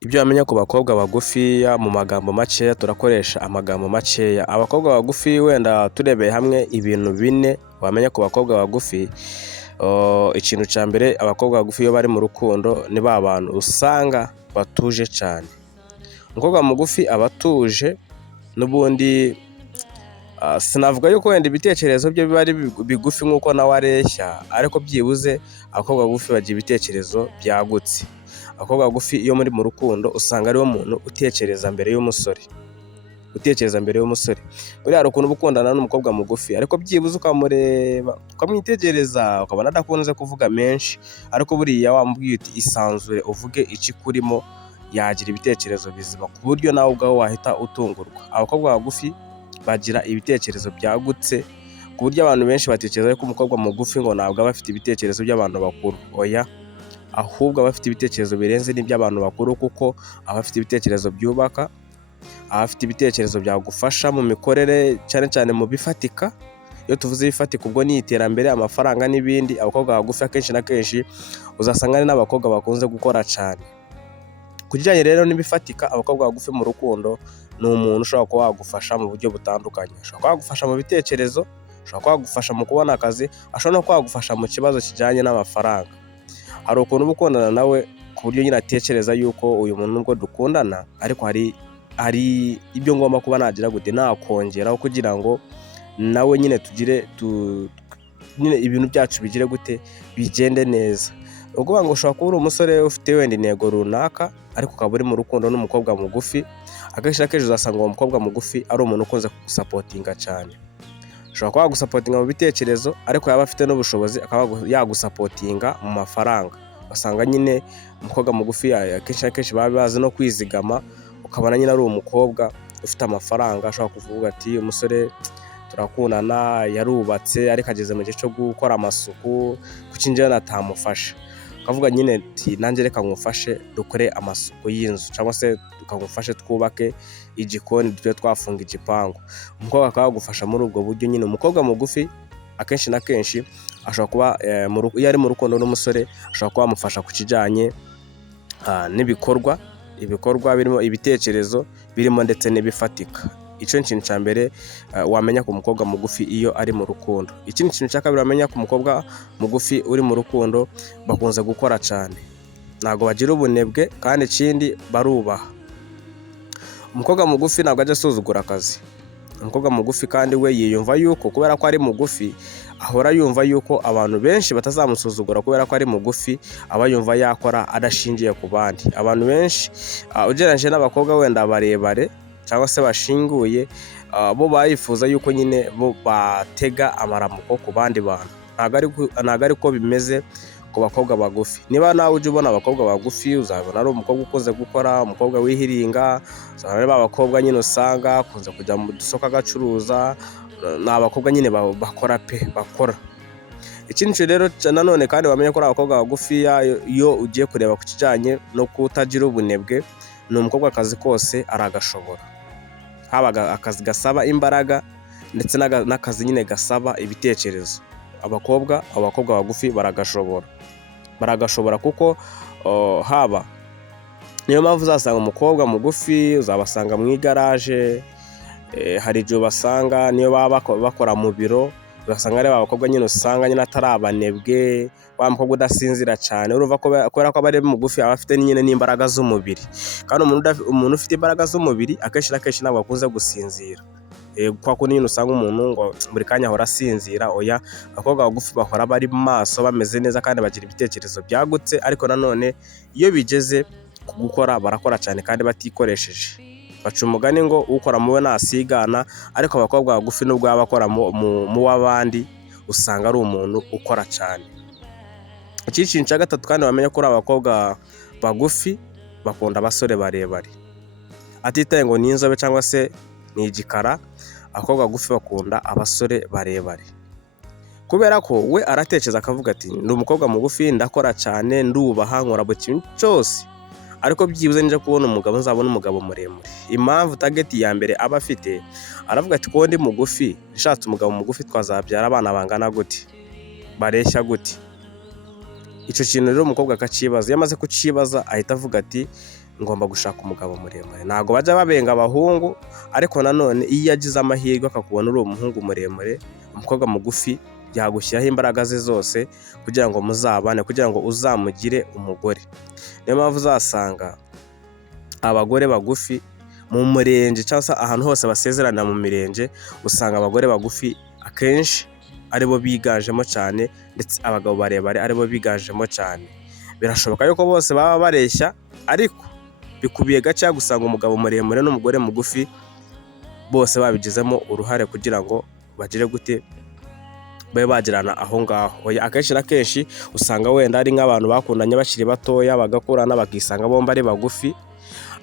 Ibyo wamenya ku bakobwa bagufiya mu magambo makeya, turakoresha amagambo makeya. Abakobwa bagufi wenda turebeye hamwe ibintu bine wamenya ku bakobwa bagufi. Ikintu cya mbere, abakobwa bagufi iyo bari mu rukundo ni ba bantu usanga batuje cyane. Umukobwa mugufi aba atuje, n'ubundi sinavuga yuko wenda ibitekerezo bye biba ari bigufi nk'uko nawe areshya, ariko byibuze abakobwa bagufi bagira ibitekerezo byagutse. Abakobwa bagufi iyo muri mu rukundo usanga ariwo muntu utekereza mbere y'umusore. Buriya hari ukuntu uba ukundana n'umukobwa mugufi, ariko byibuze ukamureba ukamwitegereza ukabona adakunze kuvuga menshi, ariko buriya wamubwiye uti isanzure uvuge ikikurimo, yagira ibitekerezo bizima ku buryo nawe ubwawe wahita utungurwa. Abakobwa bagufi bagira ibitekerezo byagutse ku buryo abantu benshi batekereza ko umukobwa mugufi ngo ntabwo aba afite ibitekerezo by'abantu bakuru. Oya, ahubwo aba afite ibitekerezo birenze n'iby'abantu bakuru, kuko aba afite ibitekerezo byubaka, aba afite ibitekerezo byagufasha mu mikorere, cyane cyane mu bifatika. Iyo tuvuze ibifatika ubwo ni iterambere, amafaranga n'ibindi. Abakobwa bagufi akenshi na kenshi uzasanga ari n'abakobwa bakunze gukora cyane. Ku kijyanye rero n'ibifatika, abakobwa bagufi mu rukundo ni umuntu ushobora kuba wagufasha mu buryo butandukanye. Ashobora kuba wagufasha mu bitekerezo, ashobora kuba wagufasha mu kubona akazi, ashobora no kuba wagufasha mu kibazo kijyanye n'amafaranga. Hari ukuntu uba ukundana nawe ku buryo nyine atekereza yuko uyu muntu nubwo dukundana, ariko hari ibyo ngomba kuba nagira gute nakongeraho kugira ngo nawe nyine nyine ibintu byacu bigire gute bigende neza. Ni ukuvuga ngo ushobora kuba uri umusore ufite wenda intego runaka, ariko ukaba uri mu rukundo n'umukobwa mugufi. Akenshi na kenshi uzasanga uwo mukobwa mugufi ari umuntu ukunze kugusapotinga cyane. Ushobora kuba yagusapotinga mu bitekerezo, ariko yaba afite n'ubushobozi akaba yagusapotinga mu mafaranga. Basanga nyine umukobwa mugufi akenshi na kenshi baba bazi no kwizigama, ukabona nyine ari umukobwa ufite amafaranga. Ashobora kuvuga ati umusore turakundana, yarubatse ariko ageze mu gihe cyo gukora amasuku, kuki njyewe natamufasha? Ukavuga nyine ati nanjye reka ngufashe dukore amasuku y'inzu, cyangwa se tukagufashe twubake igikoni, tujye twafunga igipangu. Umukobwa akaba yagufasha muri ubwo buryo. Nyine umukobwa mugufi akenshi na kenshi ashobora kuba iyo ari mu rukundo n'umusore, ashobora kuba yamufasha ku kijyanye n'ibikorwa birimo ibitekerezo birimo ndetse n'ibifatika. Icyo ni ikintu cya mbere wamenya ku mukobwa mugufi iyo ari mu rukundo. Ikindi kintu cya kabiri wamenya ku mukobwa mugufi uri mu rukundo, bakunze gukora cyane, ntabwo bagira ubunebwe, kandi ikindi barubaha. Umukobwa mugufi ntabwo ajya asuzugura akazi. Umukobwa mugufi kandi we yiyumva yuko kubera ko ari mugufi, ahora yumva yuko abantu benshi batazamusuzugura kubera ko ari mugufi, aba yumva yakora adashingiye ku bandi. Abantu benshi ugereranyije n'abakobwa wenda barebare cyangwa se bashinguye, bo bayifuza yuko nyine bo batega amaramuko ku bandi bantu. Ntabwo ari ko bimeze ku bakobwa bagufi. Niba nawe ujya ubona abakobwa bagufi, uzabona ari umukobwa ukunze gukora, umukobwa wihiringa. Uzabona ari abakobwa nyine usanga akunze kujya mu dusoko agacuruza. Ni abakobwa nyine bakora. Ikindi kintu rero nanone kandi wamenya ko ari abakobwa bagufi, iyo ugiye kureba ku kijyanye no kutagira ubunebwe, ni umukobwa akazi kose aragashobora. Haba akazi gasaba imbaraga ndetse n'akazi nyine gasaba ibitekerezo. Abakobwa bagufi baragashobora kuko niyo mpamvu uzasanga umukobwa mugufi uzabasanga mu igaraje. Hari igihe ubasanga niyo baba bakora mu biro, ugasanga ari abakobwa nyine usanga nyine atari abanebwe, wa mukobwa udasinzira cyane. Urumva ko kubera ko aba ari mugufi aba afite nyine n'imbaraga z'umubiri, kandi umuntu ufite imbaraga z'umubiri akenshi na kenshi ntabwo akunze gusinzira. Kwa kundi nyine usanga umuntu ngo buri kanya ahora asinzira. Oya, abakobwa bagufi bahora bari maso, bameze neza, kandi bagira ibitekerezo byagutse. Ariko nanone iyo bigeze ku gukora barakora cyane kandi batikoresheje. Baca umugani ngo ukora muwe nasigana, ariko abakobwa bagufi nubwo baba bakora mu w'abandi, usanga ari umuntu ukora cyane. Iki kintu cya gatatu kandi bamenya ko abakobwa bagufi bakunda abasore barebare, atitaye ngo ni inzobe cyangwa se ni igikara. Abakobwa bagufi bakunda abasore barebare, kubera ko we aratekereza akavuga ati ndi umukobwa mugufi, ndakora cyane, ndubaha, nkora buri kintu cyose, ariko byibuze nje kubona umugabo nzabona umugabo muremure. Impamvu target ya mbere aba afite, aravuga ati ko ndi mugufi, nshatse umugabo mugufi twazabyara abana bangana gute, bareshya gute. Icyo kintu rero umukobwa akakibaza. Iyo amaze kukibaza ahita avuga ati ngomba gushaka umugabo muremure. Ntabwo bajya babenga abahungu, ariko nanone iyo yagize amahirwe akakubona uri umuhungu muremure, umukobwa mugufi yagushyiraho imbaraga ze zose kugira ngo muzabane, kugira ngo uzamugire umugore. Niyo mpamvu uzasanga abagore bagufi mu murenge cyangwa se ahantu hose basezerana mu mirenge, usanga abagore bagufi akenshi aribo biganjemo cyane, ndetse abagabo barebare aribo biganjemo cyane. Birashoboka yuko bose baba bareshya, ariko bikubiye gake gusanga umugabo muremure n'umugore mugufi bose babigizemo uruhare kugira ngo bagire gute, babe bagirana aho ngaho. Akenshi na kenshi usanga wenda ari nk'abantu bakundanye bakiri batoya, bagakurana bakisanga bombi ari bagufi,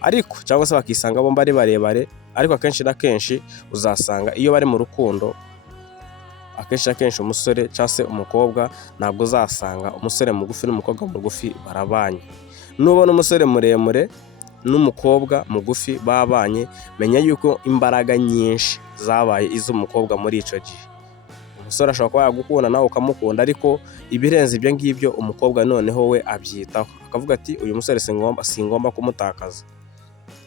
ariko cyangwa se bakisanga bombi ari barebare, ariko akenshi na kenshi uzasanga iyo bari mu rukundo, akenshi na kenshi umusore cyangwa se umukobwa, ntabwo uzasanga umusore mugufi n'umukobwa mugufi barabanye. Nubona umusore muremure n'umukobwa mugufi babanye, menya yuko imbaraga nyinshi zabaye iz'umukobwa muri icyo gihe. Umusore ashobora kuba yagukunda nawe ukamukunda, ariko ibirenze ibyo ngibyo umukobwa noneho we abyitaho, akavuga ati uyu musore singomba kumutakaza.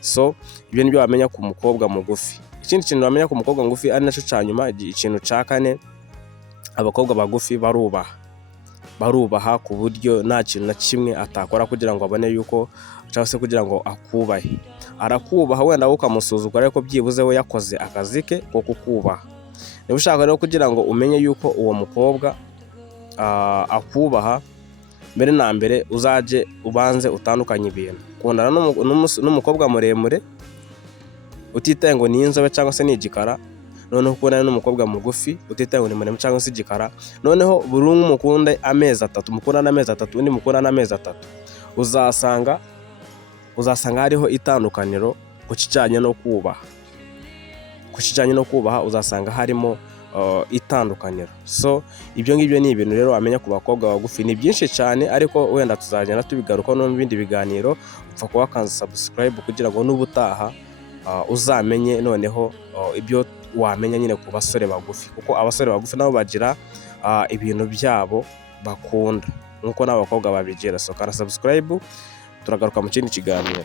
So ibyo nibyo wamenya ku mukobwa mugufi. Ikindi kintu wamenya ku mukobwa mugufi ari nacyo cya nyuma, ikintu cya kane, abakobwa bagufi barubaha ku buryo nta kintu na kimwe atakora kugira ngo abone yuko, cyangwa se kugira ngo akubahe. Arakubaha wenda wowe ukamusuzugura, ariko byibuze we yakoze akazi ke ko kukubaha. Niba ushaka rero kugira ngo umenye yuko uwo mukobwa akubaha, mbere na mbere uzaje ubanze utandukanye ibintu. Kundana n'umukobwa muremure utitaye ngo ni inzobe cyangwa se ni igikara, noneho ukundana n'umukobwa mugufi utitaye ngo ni muremure cyangwa se igikara, noneho buri umwe umukunde amezi 3, mukundana amezi 3, undi mukundana amezi 3, uzasanga hariho itandukaniro ku kijyanye no kubaha. Ku kijyanye no kubaha uzasanga harimo itandukaniro. So ibyo ngibyo ni ibintu rero wamenya ku bakobwa bagufi. Ni byinshi cyane, ariko wenda tuzagenda tubigarukaho no mu bindi biganiro. Upfa kuba wakanze subscribe kugira ngo n'ubutaha uzamenye noneho ibyo wamenya nyine ku basore bagufi, kuko abasore bagufi nabo bagira ibintu byabo bakunda nk'uko n'abakobwa babigira. So kana subscribe, turagaruka mu kindi kiganiro.